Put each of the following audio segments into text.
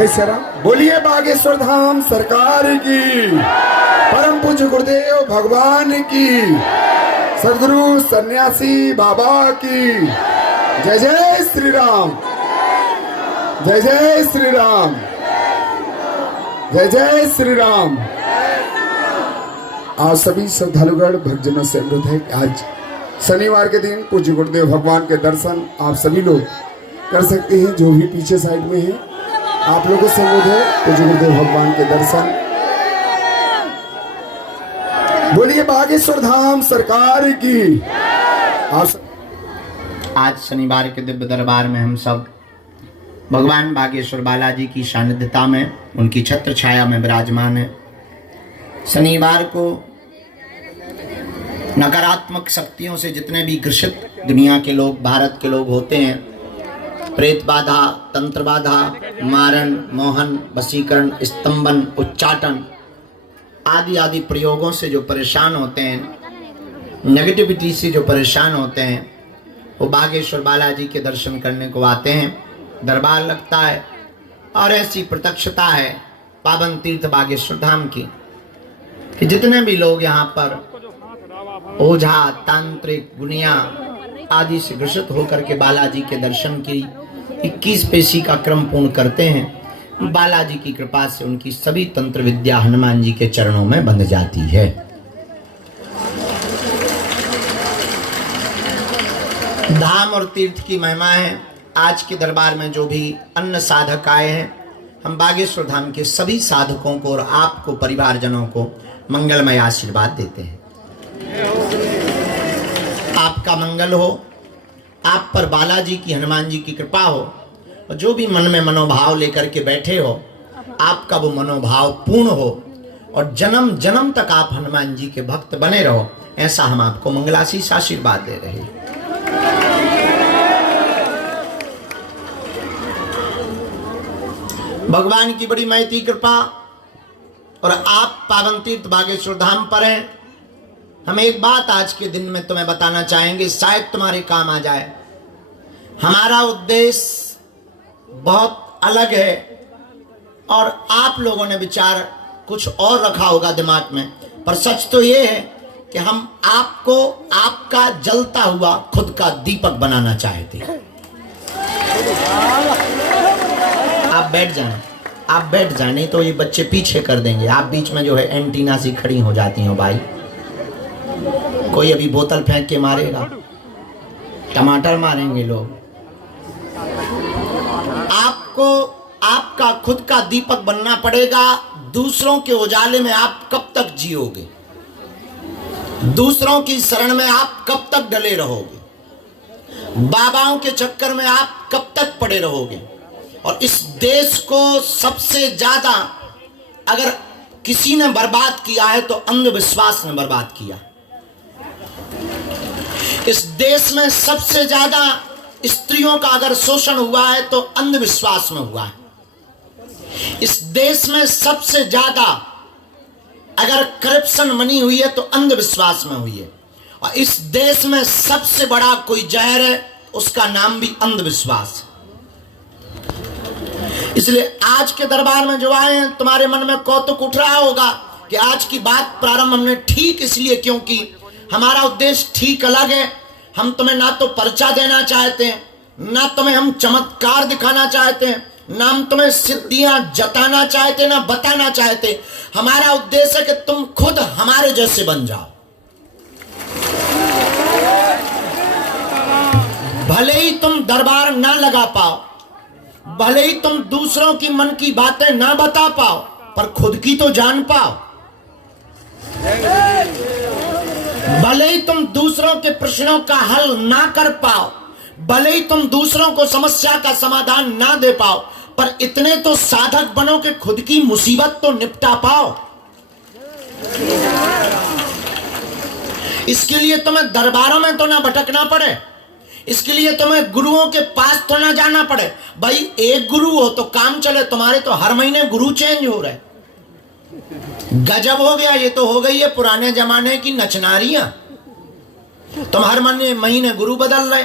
जय श्री राम। बोलिए बागेश्वर धाम सरकार की, परम पूज्य गुरुदेव भगवान की, सदगुरु सन्यासी बाबा की। जय जय श्री राम, जय जय श्री राम, जय जय श्री राम। आज सभी श्रद्धालुगण भक्तजनों से अनुरोध है कि आज शनिवार के दिन पूज्य गुरुदेव भगवान के दर्शन आप सभी लोग कर सकते हैं। जो भी पीछे साइड में है आप लोगों से अनुरोध है पूज्य गुरुदेव भगवान के दर्शन। बोलिए बागेश्वर धाम सरकार की। आज शनिवार के दिव्य दरबार में हम सब भगवान बागेश्वर बालाजी की सानिध्यता में, उनकी छत्र छाया में विराजमान है। शनिवार को नकारात्मक शक्तियों से जितने भी ग्रसित दुनिया के लोग, भारत के लोग होते हैं, प्रेत बाधा, तंत्र बाधा, मारण, मोहन, वशीकरण, स्तंभन, उच्चाटन आदि आदि प्रयोगों से जो परेशान होते हैं, नेगेटिविटी से जो परेशान होते हैं, वो बागेश्वर बालाजी के दर्शन करने को आते हैं। दरबार लगता है और ऐसी प्रत्यक्षता है पावन तीर्थ बागेश्वर धाम की कि जितने भी लोग यहाँ पर ओझा, तांत्रिक, गुनिया आदि से ग्रसित होकर के बालाजी के दर्शन की 21 पेशी का क्रम पूर्ण करते हैं, बालाजी की कृपा से उनकी सभी तंत्र विद्या हनुमान जी के चरणों में बंध जाती है। धाम और तीर्थ की महिमा है। आज के दरबार में जो भी अन्य साधक आए हैं, हम बागेश्वर धाम के सभी साधकों को और आपको, परिवारजनों को मंगलमय आशीर्वाद देते हैं। आपका मंगल हो, आप पर बालाजी की, हनुमान जी की कृपा हो, और जो भी मन में मनोभाव लेकर के बैठे हो, आपका वो मनोभाव पूर्ण हो और जन्म जन्म तक आप हनुमान जी के भक्त बने रहो, ऐसा हम आपको मंगलाशीष आशीर्वाद दे रहे हैं। भगवान की बड़ी महती कृपा और आप पावन तीर्थ बागेश्वर धाम पर हैं। हम एक बात आज के दिन में तुम्हें बताना चाहेंगे, शायद तुम्हारे काम आ जाए। हमारा उद्देश्य बहुत अलग है और आप लोगों ने विचार कुछ और रखा होगा दिमाग में, पर सच तो ये है कि हम आपको आपका जलता हुआ खुद का दीपक बनाना चाहते हैं। आप बैठ जाएं, आप बैठ जाएं, नहीं तो ये बच्चे पीछे कर देंगे। आप बीच में जो है एंटीना सी खड़ी हो जाती हो भाई। कोई अभी बोतल फेंक के मारेगा, टमाटर मारेंगे लोग। आपको आपका खुद का दीपक बनना पड़ेगा। दूसरों के उजाले में आप कब तक जियोगे? दूसरों की शरण में आप कब तक डले रहोगे? बाबाओं के चक्कर में आप कब तक पड़े रहोगे? और इस देश को सबसे ज्यादा अगर किसी ने बर्बाद किया है तो अंधविश्वास ने बर्बाद किया। इस देश में सबसे ज्यादा स्त्रियों का अगर शोषण हुआ है तो अंधविश्वास में हुआ है। इस देश में सबसे ज्यादा अगर करप्शन मनी हुई है तो अंधविश्वास में हुई है। और इस देश में सबसे बड़ा कोई जहर है, उसका नाम भी अंधविश्वास है। इसलिए आज के दरबार में जो आए हैं, तुम्हारे मन में कौतुक उठ रहा होगा कि आज की बात प्रारंभ हमने ठीक इसलिए क्योंकि हमारा उद्देश्य ठीक अलग है। हम तुम्हें ना तो पर्चा देना चाहते हैं, ना तुम्हें हम चमत्कार दिखाना चाहते हैं, ना हम तुम्हें सिद्धियां जताना चाहते, ना बताना चाहते। हमारा उद्देश्य है कि तुम खुद हमारे जैसे बन जाओ। भले ही तुम दरबार ना लगा पाओ, भले ही तुम दूसरों की मन की बातें ना बता पाओ, पर खुद की तो जान पाओ। भले ही तुम दूसरों के प्रश्नों का हल ना कर पाओ, भले ही तुम दूसरों को समस्या का समाधान ना दे पाओ, पर इतने तो साधक बनो कि खुद की मुसीबत तो निपटा पाओ। इसके लिए तुम्हें दरबारों में तो ना भटकना पड़े, इसके लिए तुम्हें गुरुओं के पास तो ना जाना पड़े। भाई एक गुरु हो तो काम चले, तुम्हारे तो हर महीने गुरु चेंज हो रहे। गजब हो गया, ये तो हो गई है पुराने जमाने की नचनारियां। तुम हर महीने गुरु बदल रहे,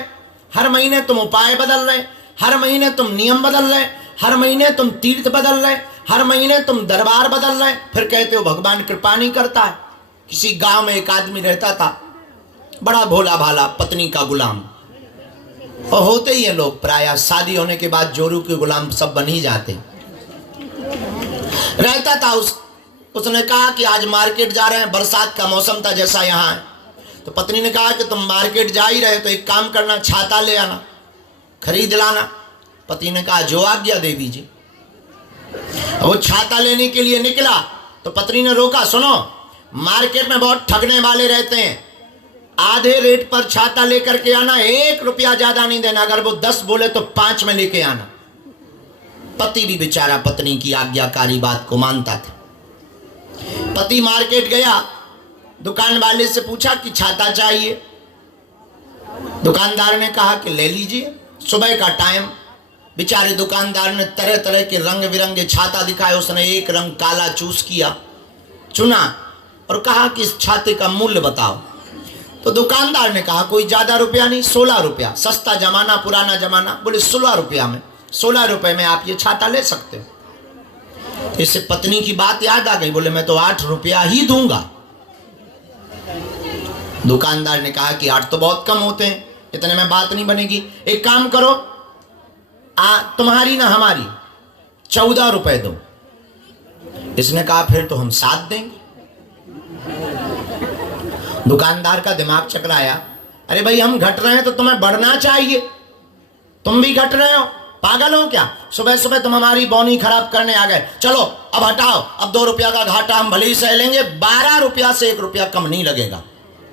हर महीने तुम उपाय बदल रहे, हर महीने तुम नियम बदल रहे, हर महीने तुम तीर्थ बदल रहे, हर महीने तुम दरबार बदल रहे, फिर कहते हो भगवान कृपा नहीं करता है। किसी गांव में एक आदमी रहता था, बड़ा भोला भाला, पत्नी का गुलाम, और होते ही है लोग प्राय शादी होने के बाद जोरू के गुलाम सब बन ही जाते। रहता था उसने कहा कि आज मार्केट जा रहे हैं, बरसात का मौसम था जैसा यहाँ है। तो पत्नी ने कहा कि तुम मार्केट जा ही रहे तो एक काम करना, छाता ले आना, खरीद लाना। पति ने कहा जो आज्ञा दे दीजिए। वो छाता लेने के लिए निकला तो पत्नी ने रोका, सुनो मार्केट में बहुत ठगने वाले रहते हैं, आधे रेट पर छाता लेकर के आना, 1 रुपया ज्यादा नहीं देना, अगर वो 10 बोले तो 5 में लेके आना। पति भी बेचारा पत्नी की आज्ञाकारी बात को मानता था। पति मार्केट गया, दुकान वाले से पूछा कि छाता चाहिए। दुकानदार ने कहा कि ले लीजिए। सुबह का टाइम, बेचारे दुकानदार ने तरह तरह के रंग बिरंगे छाता दिखाए। उसने एक रंग काला चूज किया, चुना और कहा कि इस छाते का मूल्य बताओ। तो दुकानदार ने कहा कोई ज्यादा रुपया नहीं, 16 रुपया, सस्ता जमाना, पुराना जमाना। बोले 16 रुपया में, 16 रुपए में आप ये छाता ले सकते हो। तो इससे पत्नी की बात याद आ गई, बोले मैं तो 8 रुपया ही दूंगा। दुकानदार ने कहा कि 8 तो बहुत कम होते हैं, इतने में बात नहीं बनेगी। एक काम करो, तुम्हारी ना हमारी 14 रुपए दो। इसने कहा फिर तो हम 7 देंगे। दुकानदार का दिमाग चकराया, अरे भाई हम घट रहे हैं तो तुम्हें बढ़ना चाहिए, तुम भी घट रहे हो, पागल हो क्या? सुबह सुबह तुम हमारी बौनी खराब करने आ गए, चलो अब हटाओ, अब 2 रुपया का घाटा हम भले ही सह लेंगे, 12 रुपया से 1 रुपया कम नहीं लगेगा।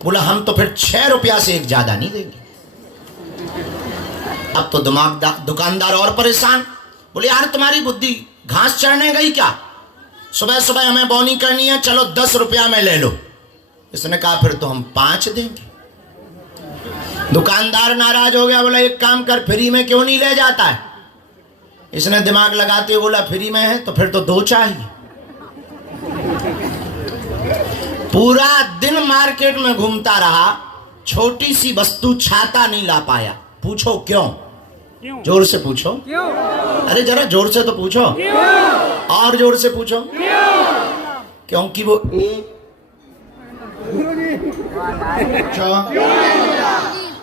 बोला हम तो फिर 6 रुपया से 1 ज्यादा नहीं देंगे। अब तो दुकानदार और परेशान, बोले यार तुम्हारी बुद्धि घास चढ़ने गई क्या? सुबह सुबह हमें बौनी करनी है, चलो 10 रुपया में ले लो। इसने कहा फिर तो हम 5 देंगे। दुकानदार नाराज हो गया, बोला एक काम कर, फ्री में क्यों नहीं ले जाता है? इसने दिमाग लगाते हुए बोला फ्री में है तो फिर तो 2 चाहिए। पूरा दिन मार्केट में घूमता रहा, छोटी सी वस्तु छाता नहीं ला पाया। पूछो क्यों? जोर से पूछो। क्यों? अरे जरा जोर से तो पूछो। क्यों? और जोर से पूछो। क्यों? क्योंकि वो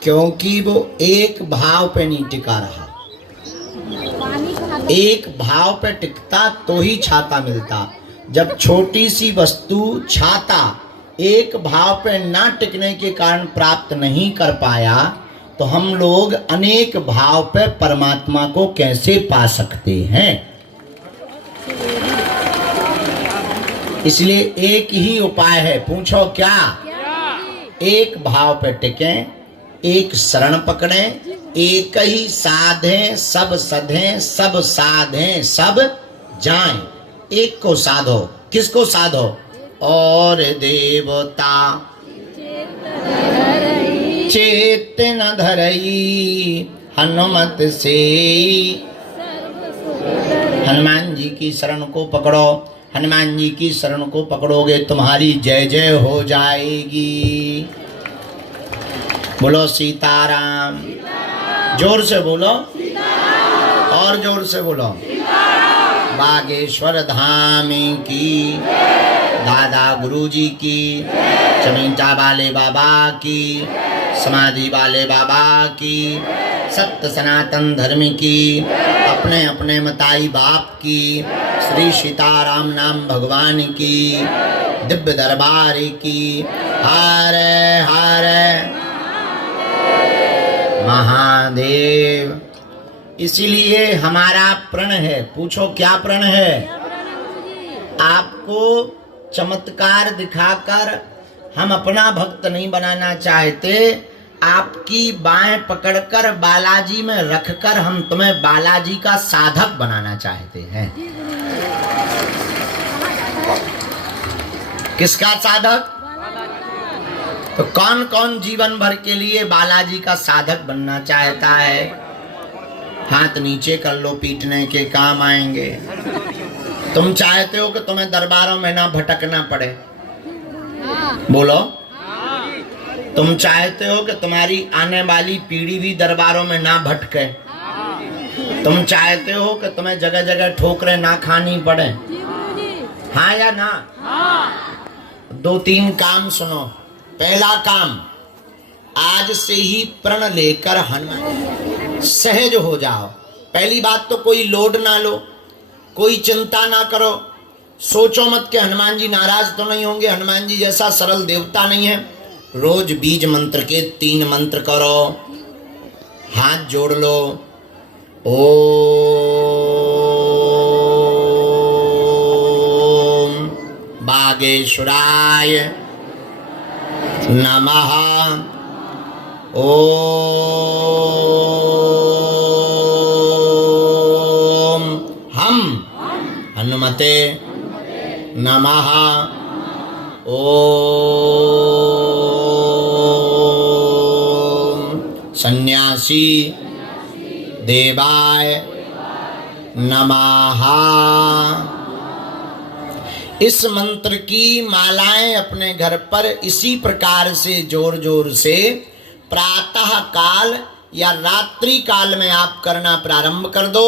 क्योंकि वो एक भाव पे नहीं टिका रहा। एक भाव पे टिकता तो ही छाता मिलता। जब छोटी सी वस्तु छाता एक भाव पे ना टिकने के कारण प्राप्त नहीं कर पाया, तो हम लोग अनेक भाव पे परमात्मा को कैसे पा सकते हैं? इसलिए एक ही उपाय है। पूछो क्या? एक भाव पे टिकें, एक शरण पकड़ें, एक ही साधें सब सधें, सब साधें सब जाएं। एक को साधो। किसको साधो? और देवता चेत न धरई हनुमत से। हनुमान जी की शरण को पकड़ो। हनुमान जी की शरण को पकड़ोगे तुम्हारी जय जय हो जाएगी। बोलो सीताराम। जोर से बोलो और जोर से बोलो। बागेश्वर धाम की, दादा गुरुजी की, चमीटा वाले बाबा की, समाधि वाले बाबा की, सत्य सनातन धर्म की, अपने अपने मताई बाप की, श्री सीताराम नाम भगवान की, दिव्य दरबार की। हरे हरे महादेव। इसीलिए हमारा प्रण है। पूछो क्या प्रण है? आपको चमत्कार दिखाकर हम अपना भक्त नहीं बनाना चाहते, आपकी बाहें पकड़कर बालाजी में रखकर हम तुम्हें बालाजी का साधक बनाना चाहते हैं। किसका साधक? तो कौन कौन जीवन भर के लिए बालाजी का साधक बनना चाहता है? हाथ नीचे कर लो, पीटने के काम आएंगे। तुम चाहते हो कि तुम्हें दरबारों में ना भटकना पड़े? बोलो। तुम चाहते हो कि तुम्हारी आने वाली पीढ़ी भी दरबारों में ना भटके? तुम चाहते हो कि तुम्हें जगह जगह ठोकरें ना खानी पड़े? हाँ या ना? दो तीन काम सुनो। पहला काम, आज से ही प्रण लेकर हनुमान सहज हो जाओ। पहली बात तो कोई लोड ना लो, कोई चिंता ना करो, सोचो मत कि हनुमान जी नाराज तो नहीं होंगे। हनुमान जी जैसा सरल देवता नहीं है। रोज बीज मंत्र के 3 मंत्र करो, हाथ जोड़ लो। ओम बागेश्वराय नमः। ओम हम हनुमते नमः। ओम सन्यासी देवाय नमः। इस मंत्र की मालाएं अपने घर पर इसी प्रकार से जोर जोर से प्रातः काल या रात्रि काल में आप करना प्रारंभ कर दो।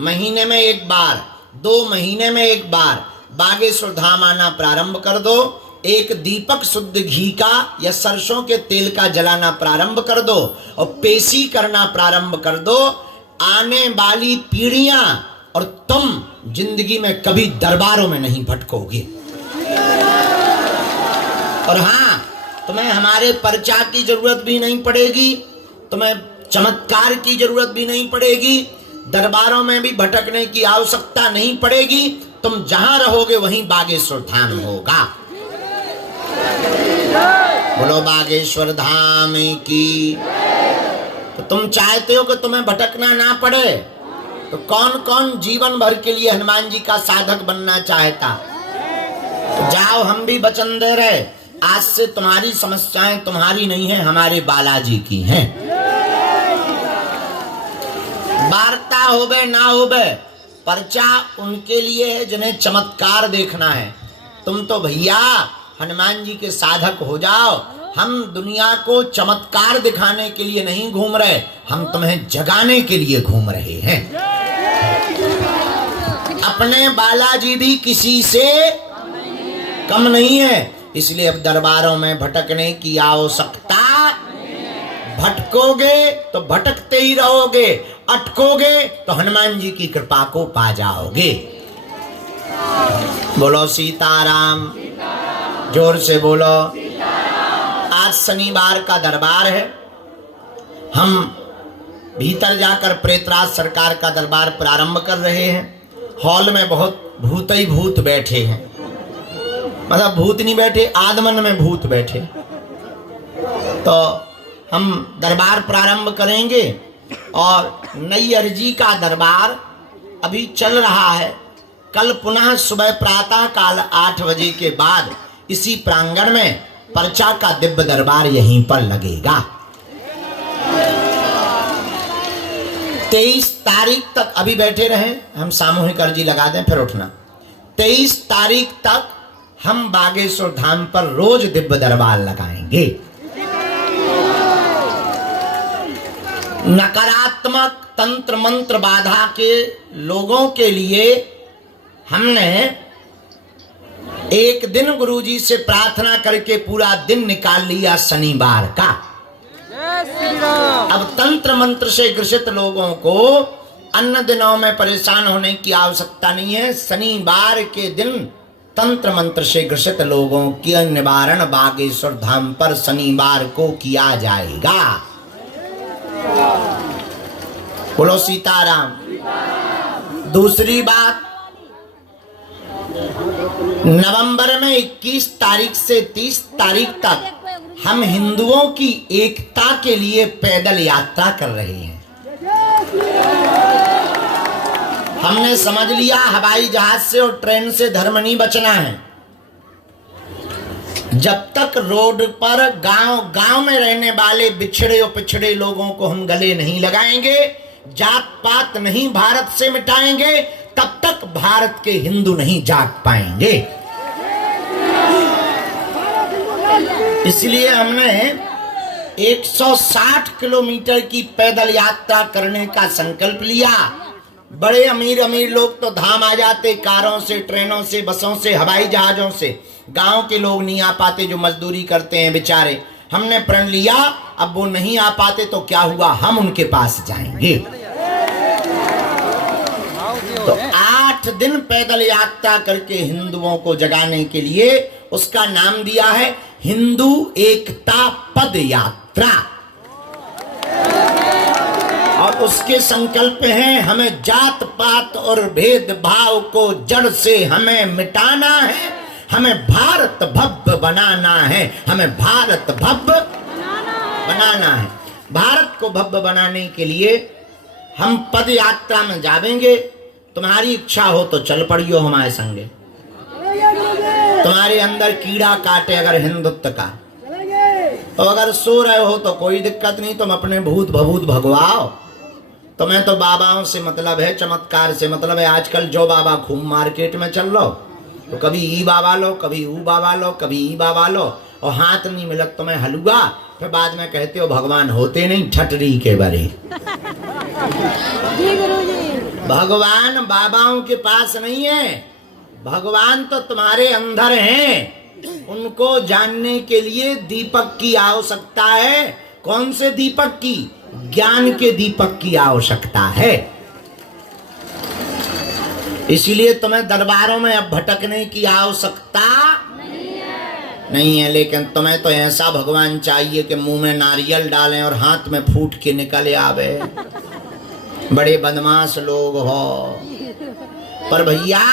महीने में एक बार, 2 महीने में एक बार बागेश्वर धाम आना प्रारंभ कर दो। एक दीपक शुद्ध घी का या सरसों के तेल का जलाना प्रारंभ कर दो और पेशी करना प्रारंभ कर दो। आने वाली पीढ़ियां और तुम जिंदगी में कभी दरबारों में नहीं भटकोगे। और हाँ, तुम्हें हमारे पर्चा की जरूरत भी नहीं पड़ेगी, तुम्हें चमत्कार की जरूरत भी नहीं पड़ेगी, दरबारों में भी भटकने की आवश्यकता नहीं पड़ेगी। तुम जहां रहोगे वहीं बागेश्वर धाम होगा। बोलो बागेश्वर धाम की। तो तुम चाहते हो कि तुम्हें भटकना ना पड़े, तो कौन कौन जीवन भर के लिए हनुमान जी का साधक बनना चाहता? तो जाओ, हम भी वचन दे रहे, आज से तुम्हारी समस्याएं तुम्हारी नहीं है, हमारे बालाजी की हैं। वार्ता होवे ना होवे, पर्चा उनके लिए है जिन्हें चमत्कार देखना है। तुम तो भैया हनुमान जी के साधक हो जाओ। हम दुनिया को चमत्कार दिखाने के लिए नहीं घूम रहे, हम तुम्हें जगाने के लिए घूम रहे हैं। अपने बालाजी भी किसी से कम नहीं है, इसलिए अब दरबारों में भटकने की आवश्यकता। भटकोगे तो भटकते ही रहोगे, अटकोगे तो हनुमान जी की कृपा को पा जाओगे। बोलो सीताराम, जोर से बोलो। आज शनिवार का दरबार है। हम भीतर जाकर प्रेतराज सरकार का दरबार प्रारंभ कर रहे हैं। हॉल में बहुत भूत ही भूत बैठे हैं, मतलब भूत नहीं बैठे, आदमन में भूत बैठे। तो हम दरबार प्रारंभ करेंगे और नैयर जी का दरबार अभी चल रहा है। कल पुनः सुबह प्रातः काल 8 बजे के बाद इसी प्रांगण में पर्चा का दिव्य दरबार यहीं पर लगेगा। 23 तारीख तक अभी बैठे रहे, हम सामूहिक अर्जी लगा दें फिर उठना। 23 तारीख तक हम बागेश्वर धाम पर रोज दिव्य दरबार लगाएंगे। नकारात्मक तंत्र मंत्र बाधा के लोगों के लिए हमने एक दिन गुरुजी से प्रार्थना करके पूरा दिन निकाल लिया शनिवार का। अब तंत्र मंत्र से ग्रसित लोगों को अन्य दिनों में परेशान होने की आवश्यकता नहीं है। शनिवार के दिन तंत्र मंत्र से ग्रसित लोगों की निवारण बागेश्वर धाम पर शनिवार को किया जाएगा। बोलो सीताराम। दूसरी बात, नवंबर में 21 तारीख से 30 तारीख तक हम हिंदुओं की एकता के लिए पैदल यात्रा कर रहे हैं। हमने समझ लिया हवाई जहाज से और ट्रेन से धर्म नहीं बचना है। जब तक रोड पर गांव में रहने वाले बिछड़े और पिछड़े लोगों को हम गले नहीं लगाएंगे, जात पात नहीं भारत से मिटाएंगे, तब तक भारत के हिंदू नहीं जाग पाएंगे। इसलिए हमने 160 किलोमीटर की पैदल यात्रा करने का संकल्प लिया। बड़े अमीर अमीर लोग तो धाम आ जाते, कारों से, ट्रेनों से, बसों से, हवाई जहाजों से। गांव के लोग नहीं आ पाते, जो मजदूरी करते हैं बेचारे। हमने प्रण लिया, अब वो नहीं आ पाते तो क्या हुआ, हम उनके पास जाएंगे। तो 8 दिन पैदल यात्रा करके हिंदुओं को जगाने के लिए उसका नाम दिया है हिंदू एकता पद यात्रा। और उसके संकल्प हैं, हमें जात पात और भेदभाव को जड़ से हमें मिटाना है, हमें भारत भव्य बनाना है, हमें भारत भव्य बनाना है। भारत को भव्य बनाने के लिए हम पद यात्रा में जावेंगे। तुम्हारी इच्छा हो तो चल पड़ियो हमारे संगे। तुम्हारे अंदर कीड़ा काटे अगर हिंदुत्व का, तो अगर सो रहे हो तो कोई दिक्कत नहीं, तुम अपने भूत भभूत भगवाओ। तुम्हें तो बाबाओं से मतलब है, चमत्कार से मतलब है। आजकल जो बाबा खूब मार्केट में चल लो, तो कभी ई बाबा लो, कभी ऊ बाबा लो, कभी ई बाबा लो, और हाथ नहीं मिलत तुम्हें हलुआ, फिर बाद में कहते हो भगवान होते नहीं, ठटरी के बरे। भगवान बाबाओं के पास नहीं है, भगवान तो तुम्हारे अंदर हैं। उनको जानने के लिए दीपक की आवश्यकता है। कौन से दीपक की? ज्ञान के दीपक की आवश्यकता है। इसीलिए तुम्हें दरबारों में अब भटकने की आवश्यकता नहीं है। लेकिन तुम्हें तो ऐसा भगवान चाहिए कि मुंह में नारियल डालें और हाथ में फूट के निकल आवे। बड़े बदमाश लोग हो, पर भैया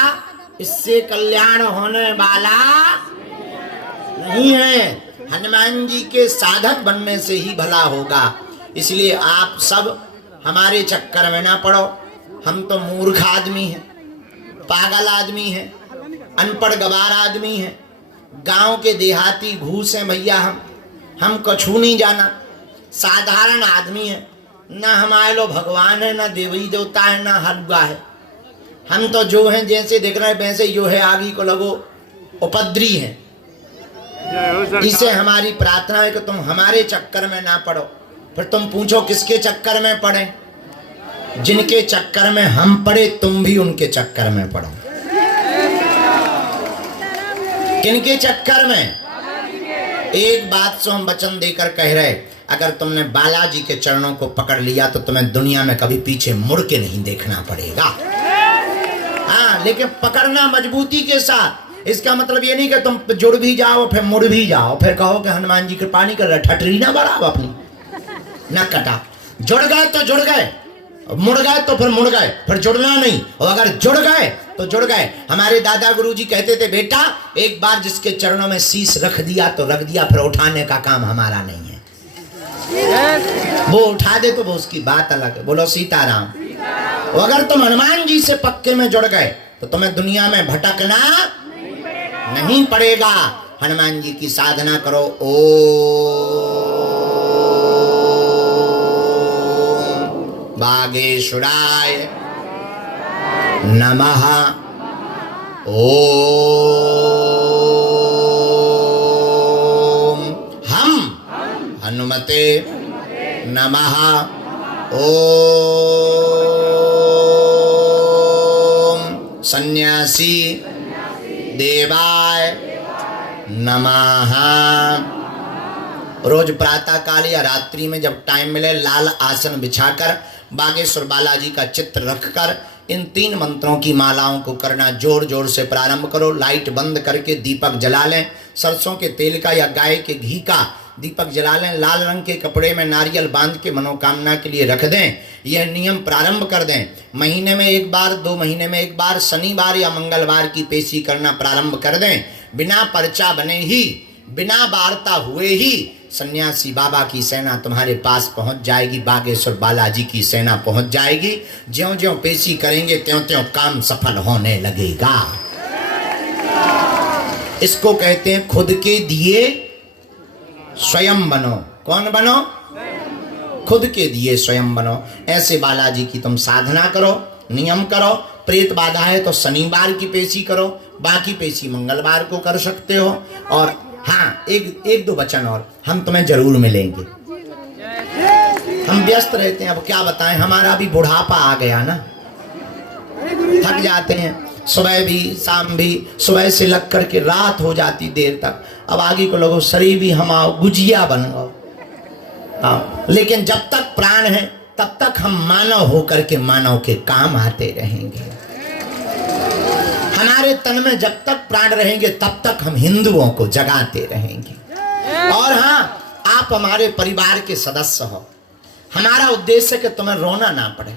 इससे कल्याण होने वाला नहीं है। हनुमान जी के साधक बनने से ही भला होगा। इसलिए आप सब हमारे चक्कर में ना पड़ो। हम तो मूर्ख आदमी हैं, पागल आदमी हैं, अनपढ़ गवार आदमी हैं, गांव के देहाती घूस हैं भैया। हम कछु नहीं जाना, साधारण आदमी है। ना हमारे लो भगवान है, ना देवी देवता है, ना हलवा है। हम तो जो हैं जैसे दिख रहे वैसे जो है आगे को लगो उपद्री हैं। इसे हमारी प्रार्थना है कि तुम हमारे चक्कर में ना पड़ो। फिर तुम पूछो किसके चक्कर में पड़े? जिनके चक्कर में हम पड़े, तुम भी उनके चक्कर में पड़ो। किनके चक्कर में? एक बात से हम वचन देकर कह रहे, अगर तुमने बालाजी के चरणों को पकड़ लिया तो तुम्हें दुनिया में कभी पीछे मुड़ के नहीं देखना पड़ेगा। हाँ, लेकिन पकड़ना मजबूती के साथ। इसका मतलब ये नहीं कि तुम जुड़ भी जाओ फिर मुड़ भी जाओ, फिर कहो कि हनुमान जी कृपा नहीं कर रहे, ठटरी ना बढ़ाओ अपनी, ना कटा। जुड़ गए तो जुड़ गए, मुड़ गए तो फिर मुड़ गए, फिर जुड़ना नहीं। और अगर जुड़ गए तो जुड़ गए। हमारे दादा गुरुजी कहते थे, बेटा एक बार जिसके चरणों में शीश रख दिया तो रख दिया, फिर उठाने का काम हमारा नहीं है। वो उठा दे तो वो उसकी बात अलग है। बोलो सीताराम। और अगर तुम हनुमान जी से पक्के में जुड़ गए तो तुम्हें दुनिया में भटकना नहीं पड़ेगा। हनुमान जी की साधना करो। ओम बागेश्वराय नमः। ओम हम हनुमते नमः। ओम सन्यासी देवाय नमः। रोज प्रातः काल या रात्रि में जब टाइम मिले, लाल आसन बिछाकर बागेश्वर बालाजी का चित्र रखकर इन 3 मंत्रों की मालाओं को करना जोर जोर से प्रारंभ करो। लाइट बंद करके दीपक जला लें। सरसों के तेल का या गाय के घी का दीपक जला लें। लाल रंग के कपड़े में नारियल बांध के मनोकामना के लिए रख दें। यह नियम प्रारंभ कर दें। महीने में एक बार, 2 महीने में एक बार, शनिवार या मंगलवार की पेशी करना प्रारंभ कर दें। बिना पर्चा बने ही, बिना वार्ता हुए ही सन्यासी बाबा की सेना तुम्हारे पास पहुंच जाएगी। बागेश्वर बालाजी की सेना पहुंच जाएगी। ज्यों ज्यों पेशी करेंगे त्यों त्यों काम सफल होने लगेगा। इसको कहते हैं खुद के दिए स्वयं बनो। कौन बनो? खुद के दिए स्वयं बनो। ऐसे बालाजी की तुम साधना करो, नियम करो। प्रेत बाधा है तो शनिवार की पेशी करो, बाकी पेशी मंगलवार को कर सकते हो। और हाँ, एक दो वचन और, हम तुम्हें जरूर मिलेंगे। हम व्यस्त रहते हैं, अब क्या बताएं, हमारा भी बुढ़ापा आ गया ना। थक जाते हैं, सुबह भी शाम भी, सुबह से लग कर के रात हो जाती देर तक। अब आगे को लोगों शरीर भी हम आओ गुजिया बन गो। हाँ, लेकिन जब तक प्राण है तब तक हम मानव होकर के मानव के काम आते रहेंगे। हमारे तन में जब तक प्राण रहेंगे तब तक हम हिंदुओं को जगाते रहेंगे। और हाँ, आप हमारे परिवार के सदस्य हो। हमारा उद्देश्य है कि तुम्हें रोना ना पड़े,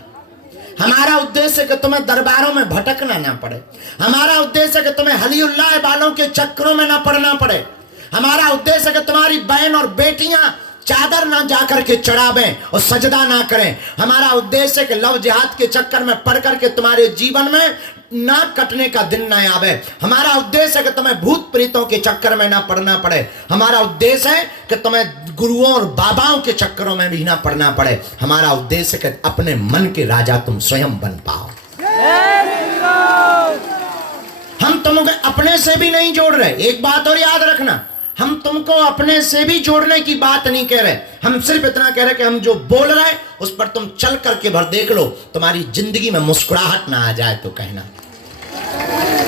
हमारा उद्देश्य है कि तुम्हें दरबारों में भटकना ना पड़े, हमारा उद्देश्य है कि तुम्हें हलीउल्लाह वालों के चक्करों में ना पड़ना पड़े, हमारा उद्देश्य है कि तुम्हारी बहन और बेटियां चादर ना जाकर के चढ़ावें और सजदा ना करें। हमारा उद्देश्य है कि लव जिहाद के चक्कर में पड़ करके तुम्हारे जीवन में ना कटने का दिन ना आवे। हमारा उद्देश्य है कि तुम्हें भूत प्रेतों के चक्कर में ना पड़ना पड़े। हमारा उद्देश्य है कि तुम्हें गुरुओं और बाबाओं के चक्करों में भी ना पड़ना पड़े। हमारा उद्देश्य है कि अपने मन के राजा तुम स्वयं बन पाओ। हम तुमको अपने से भी नहीं जोड़ रहे, एक बात और याद रखना, हम तुमको अपने से भी जोड़ने की बात नहीं कह रहे। हम सिर्फ इतना कह रहे कि हम जो बोल रहे हैं उस पर तुम चल करके भर देख लो, तुम्हारी जिंदगी में मुस्कुराहट ना आ जाए तो कहना।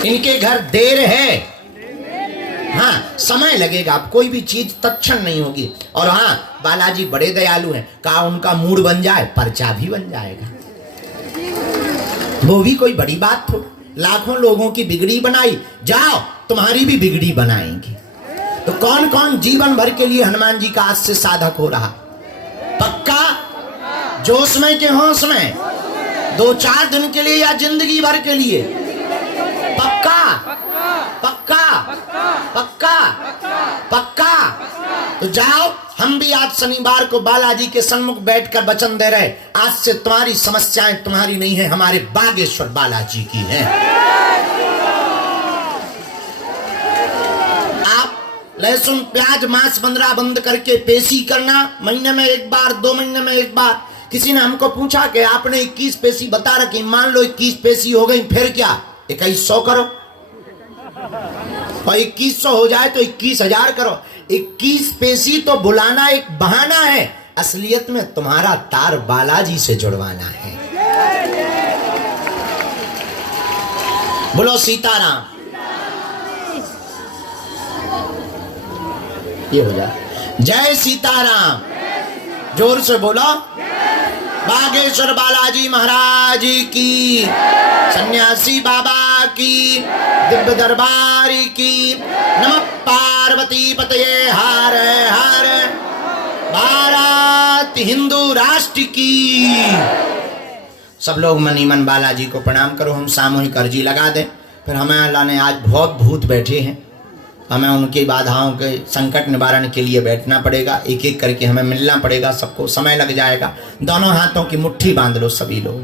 इनके घर देर है, हाँ समय लगेगा, अब कोई भी चीज तत्क्षण नहीं होगी। और हाँ, बालाजी बड़े दयालु हैं, कहा उनका मूड बन जाए पर्चा भी बन जाएगा। वो भी कोई बड़ी बात थोड़ी, लाखों लोगों की बिगड़ी बनाई, जाओ तुम्हारी भी बिगड़ी बनाएंगी। तो कौन कौन जीवन भर के लिए हनुमान जी का आज से साधक हो रहा? पक्का जोश में के होश में, 2-4 दिन के लिए या जिंदगी भर के लिए? पक्का पक्का पक्का पक्का। तो जाओ, हम भी आज शनिवार को बालाजी के सन्मुख बैठकर वचन दे रहे, आज से तुम्हारी समस्याएं तुम्हारी नहीं है, हमारे बागेश्वर बालाजी की है। लहसुन प्याज मांस बंदरा बंद करके पेशी करना, महीने में एक बार, 2 महीने में एक बार। किसी ने हमको पूछा कि आपने 21 पेशी बता रखी, मान लो 21 पेशी हो गई, फिर क्या 2100 करो, और 2100 हो जाए तो 21,000 करो। 21 पेशी तो बुलाना एक बहाना है, असलियत में तुम्हारा तार बालाजी से जुड़वाना है। बोलो सीताराम। ये हो जाए, जय सीताराम, जोर से बोलो। बागेश्वर बालाजी महाराज की, सन्यासी बाबा की, दिव्य दरबार की, नमः पार्वती पतये हर हर, भारत हिंदू राष्ट्र की। सब लोग मनी मन बालाजी को प्रणाम करो। हम सामूहिक अर्जी लगा दें, फिर हमें अल्लाह ने आज बहुत भूत बैठे हैं, हमें उनकी बाधाओं के संकट निवारण के लिए बैठना पड़ेगा, एक एक करके हमें मिलना पड़ेगा, सबको समय लग जाएगा। दोनों हाथों की मुट्ठी बांध लो सभी लोग,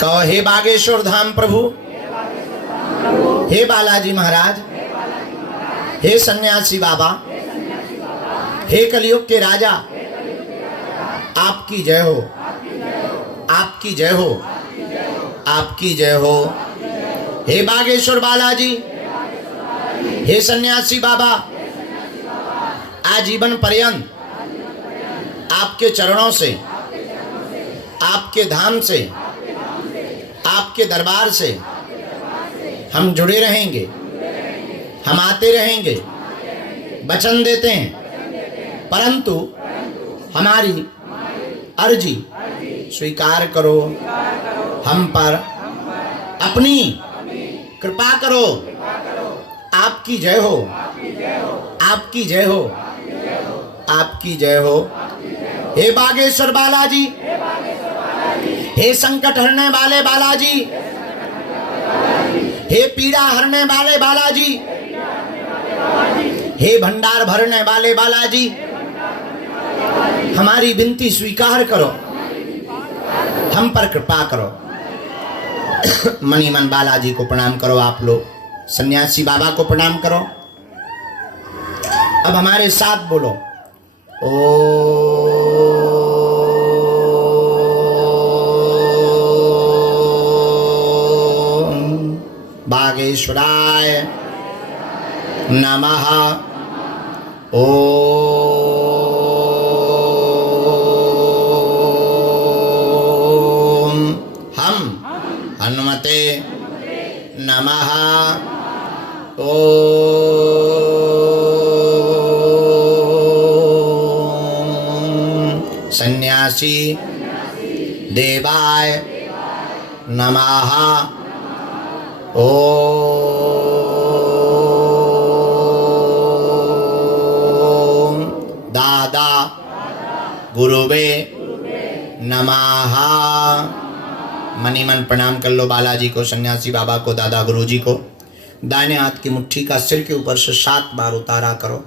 कहो हे बागेश्वर धाम प्रभु, हे बालाजी महाराज, हे सन्यासी बाबा, हे कलयुग के राजा, आपकी जय हो, आपकी जय हो, आपकी जय हो। हे बागेश्वर बालाजी, हे सन्यासी बाबा, आजीवन पर्यंत आपके चरणों से, आपके धाम से, आपके दरबार से हम जुड़े रहेंगे, हम आते रहेंगे, वचन देते हैं, परंतु हमारी अर्जी स्वीकार करो, हम पर अपनी कृपा करो। आपकी जय हो, आपकी जय हो, आपकी जय हो। हे बागेश्वर बालाजी, हे संकट हरने वाले बालाजी, हे पीड़ा हरने वाले बालाजी, हे भंडार भरने वाले बालाजी, हमारी विनती स्वीकार करो, हम पर कृपा करो। मनी मन बालाजी को प्रणाम करो आप लोग, सन्यासी बाबा को प्रणाम करो। अब हमारे साथ बोलो, ओम बागेश्वराय नमः। ओम सन्यासी देवाय नमः। ओम दादा गुरुवे नमः। मनी मन प्रणाम कर लो बालाजी को, सन्यासी बाबा को, दादा गुरुजी को। दाहिने हाथ की मुट्ठी का सिर के ऊपर से 7 बार उतारा करो,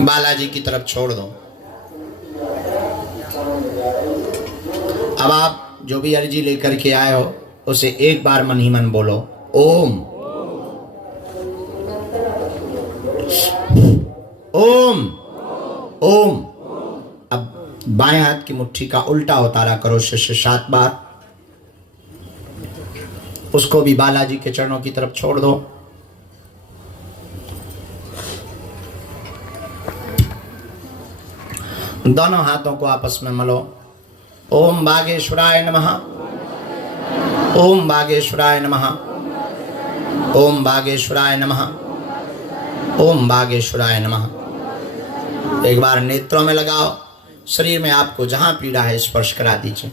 बालाजी की तरफ छोड़ दो। अब आप जो भी अर्जी लेकर के आए हो उसे एक बार मन ही मन बोलो, ओम ओम ओम। अब बाएं हाथ की मुट्ठी का उल्टा उतारा करो सिर से 7 बार, उसको भी बालाजी के चरणों की तरफ छोड़ दो। दोनों हाथों को आपस में मलो। ओम बागेश्वराय नमः, ओम बागेश्वराय नमः, ओम बागेश्वराय नमः, ओम बागेश्वराय नमः। एक बार नेत्रों में लगाओ, शरीर में आपको जहां पीड़ा है स्पर्श करा दीजिए।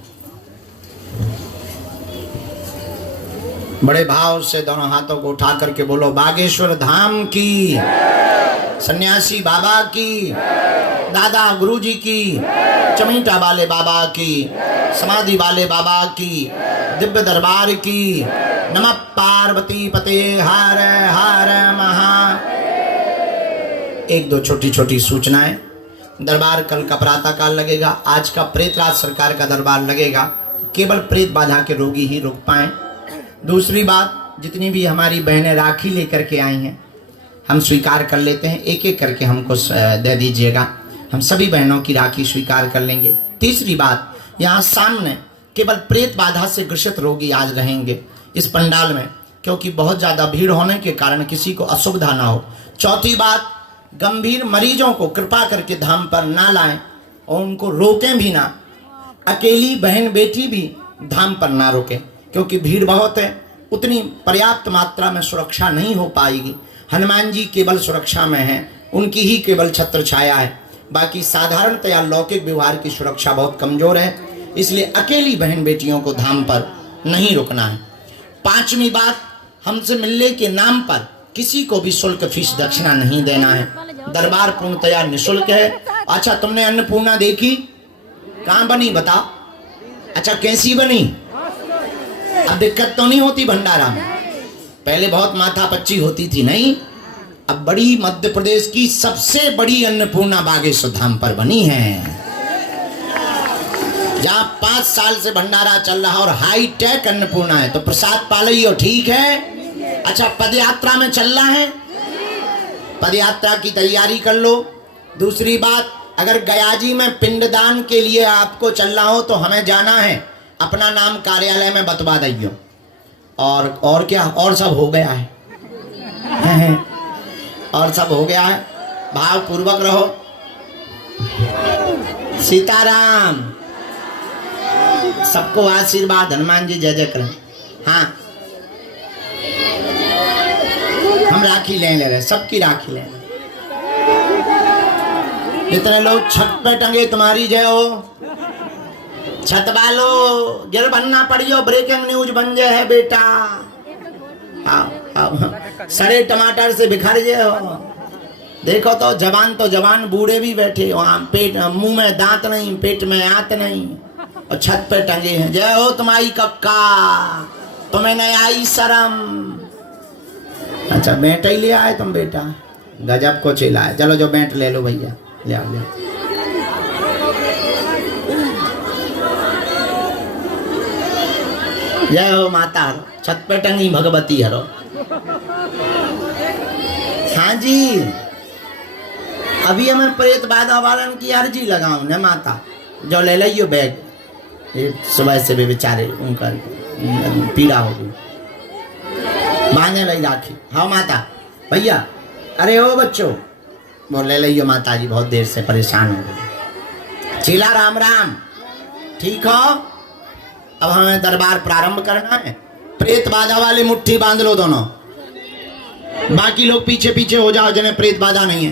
बड़े भाव से दोनों हाथों को उठा करके बोलो, बागेश्वर धाम की, सन्यासी बाबा की, दादा गुरुजी की, चमीटा वाले बाबा की, समाधि वाले बाबा की, दिव्य दरबार की। नमः पार्वती पते हर हर महा। एक दो छोटी छोटी सूचनाएं। दरबार कल का प्रातः काल लगेगा। आज का प्रेतराज सरकार का दरबार लगेगा, केवल प्रेत बाधा के रोगी ही रुक पाएं। दूसरी बात, जितनी भी हमारी बहनें राखी लेकर के आई हैं हम स्वीकार कर लेते हैं, एक एक करके हमको दे दीजिएगा, हम सभी बहनों की राखी स्वीकार कर लेंगे। तीसरी बात, यहाँ सामने केवल प्रेत बाधा से ग्रसित रोगी आज रहेंगे इस पंडाल में, क्योंकि बहुत ज़्यादा भीड़ होने के कारण किसी को असुविधा ना हो। चौथी बात, गंभीर मरीजों को कृपा करके धाम पर ना लाएं और उनको रोकें भी ना। अकेली बहन बेटी भी धाम पर ना रोकें, क्योंकि भीड़ बहुत है, उतनी पर्याप्त मात्रा में सुरक्षा नहीं हो पाएगी। हनुमान जी केवल सुरक्षा में हैं, उनकी ही केवल छत्र छाया है, बाकी साधारणतया लौकिक व्यवहार की सुरक्षा बहुत कमजोर है, इसलिए अकेली बहन बेटियों को धाम पर नहीं रुकना है। पांचवी बात, हमसे मिलने के नाम पर किसी को भी शुल्क फीस दक्षिणा नहीं देना है। दरबार पूर्णतया निःशुल्क है। अच्छा, तुमने अन्नपूर्णा देखी? कहाँ बनी बताओ? अच्छा, कैसी बनी? अब दिक्कत तो नहीं होती भंडारा में? पहले बहुत माथा पच्ची होती थी, नहीं? अब बड़ी मध्य प्रदेश की सबसे बड़ी अन्नपूर्णा बागेश्वर धाम पर बनी है, जहाँ 5 साल से भंडारा चल रहा और हाई टेक अन्नपूर्णा है। तो प्रसाद पा लियो, ठीक है? अच्छा, पदयात्रा में चलना है, पदयात्रा की तैयारी कर लो। दूसरी बात, अगर गयाजी में पिंडदान के लिए आपको चलना हो तो हमें जाना है, अपना नाम कार्यालय में बतवा दियो। और क्या, और सब हो गया है और सब हो गया है। भाव पूर्वक रहो। सीताराम, सबको आशीर्वाद। हनुमान जी जय जय करें। हाँ, हम राखी ले रहे, सबकी राखी ले रहे। जितने लोग छत पे टंगे तुम्हारी जय हो। छत वालो गिर बनना पड़ियो, ब्रेकिंग न्यूज बन जाए है बेटा। हाँ, सड़े टमाटर से बिखर गए हो। देखो तो जवान बूढ़े भी बैठे वहाँ, पेट मुंह में दांत नहीं, पेट में आंत नहीं, और छत पे टंगे हैं। जय हो तुम्हारी कक्का, तुम्हें नहीं आई शर्म। अच्छा, बेटा ही ले आए तुम बेटा, गजब को चिल्ला है। चलो जो बेंट ले लो भैया, ले आओ ले। जय हो माता, छत पे टंगी भगवती हरो। हाँ जी, अभी हमें प्रेत बाधा वालन की अर्जी लगाऊ न माता, जो ले लियो बैग। ये सुबह से भी बेचारे उनका पीड़ा होगी, मांगे लई राखी। हाँ माता, भैया, अरे ओ बच्चों, वो ले लियो माता जी, बहुत देर से परेशान हो गए। चीला राम राम, ठीक हो? अब हमें दरबार प्रारंभ करना है। प्रेत बाधा वाले मुट्ठी बांध लो दोनों, बाकी लोग पीछे पीछे हो जाओ जिन्हें प्रेत बाधा नहीं है।